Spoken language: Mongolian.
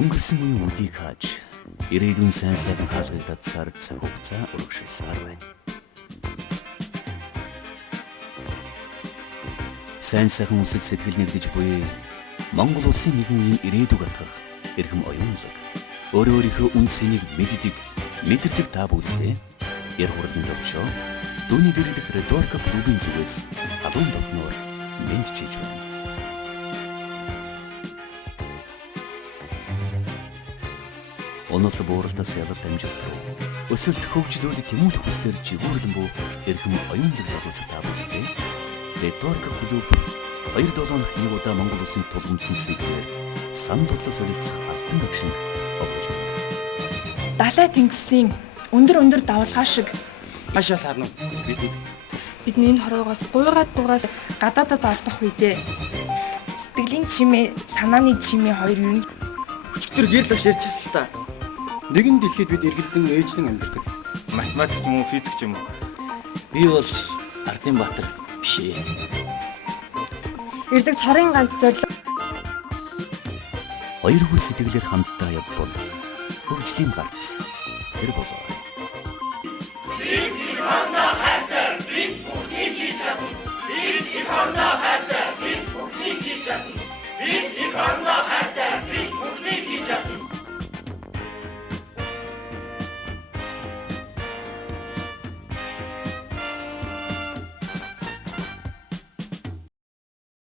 Өнгөрсөн үеийн үдийг хааж ирээдүйн сайн сайхан хаалгагдаад цаг хугацаа урагшилсаар байна. Сайн сайхан үсэл сэтгэл нэгдэж буй Монгол улсын нэгэн үеийн ирээдүг атгах эрхэм оюунлаг. Өөрийнхөө үнснийг мэддэг та бүддээ яр хурлын төвчөө дүүний дэрэлдэх риторика клубын зүгээс халуун дотноор мэдчилж байна. Онол бууралтаас ялалт амжилт руу өсөлт хөгжлөд тэмүүлэх хүслээр жигүүрлэн буй эрхэм оюунлаг залуучууд та бүддээ риторика клуб 2-7 хоногт нэг удаа Монгол улсын тулгымдсан сэдвээр санал бодлоо солилцох алтан багшин олгож байна. Далай тэнгисийн өндөр давалгаа шиг маш бол харна уу? Бидний энэ хорвоогоос гуйгаас гадаадад алдах үедээ сэтгэлийн чимээ, санааны чимээ хоёр юу Өчигдөр гэрэл ярьчихсан л та. Нэгэн дэлхийд бид эргэлдэн ээжлэн амьдардаг. Математик ч юм уу, физик ч юм уу. Би бол Ардынбаатар биш ээ. ирдэг цорын ганц зорилго Хоёр хүү сэтгэлээр хамтдаа явбал хөгжлийн гарц тэр болоо. Бид их хондоо хайртай, бид бүхнийг хийж чадна. Бид их хондоо хайртай, бид бүхнийг хийж чадна.